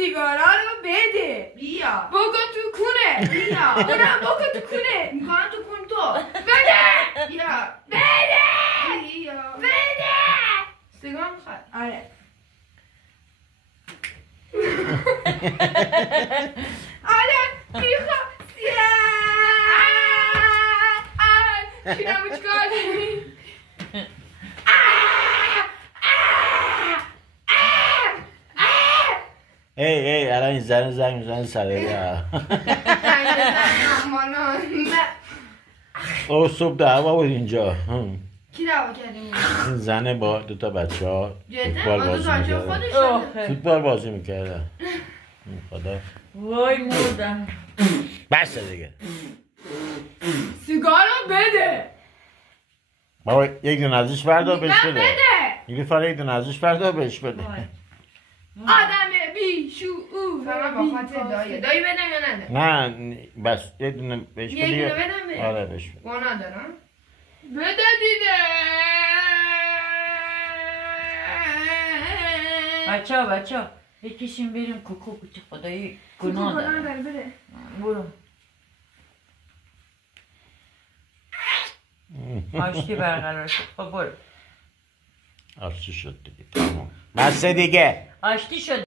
سیگارا رو بده. بیا بکن تو کونه. بیا اونم بکن تو کونه. میکنم تو کن تو. بده. بیا بده. بیا بده. سیگار میخواد. آره. آره میخوام. شیرمو چیکار داری؟ ای الان این زنگ میزنه سره یا او صبح دعوا بود اینجا. کی دعوا کردیم؟ این زنه با دوتا بچه ها فوتبال بازی میکردن. فوتبال بازی میکردن. خدا وای مردم. بس دیگه. سیگارو بده. بابا یک دونه ازش بردار بهش من بده. بده. یک دونه ازش بردار بهش بده. آدم بیشعور. فقط با خاطر دایی بدم یا نده؟ نه بس یک دونه بهش بده. یک دونه بدم بهش؟ آره بهش بده. گناه دارم؟ بده دیده. بچه ها یکیشیم بریم کوکو کوچه خدایی گناه دارم. بده. برو آشتی برقرار شد. خب برو آشتی شد دیگه تمام. بس دیگه. آشتی شد.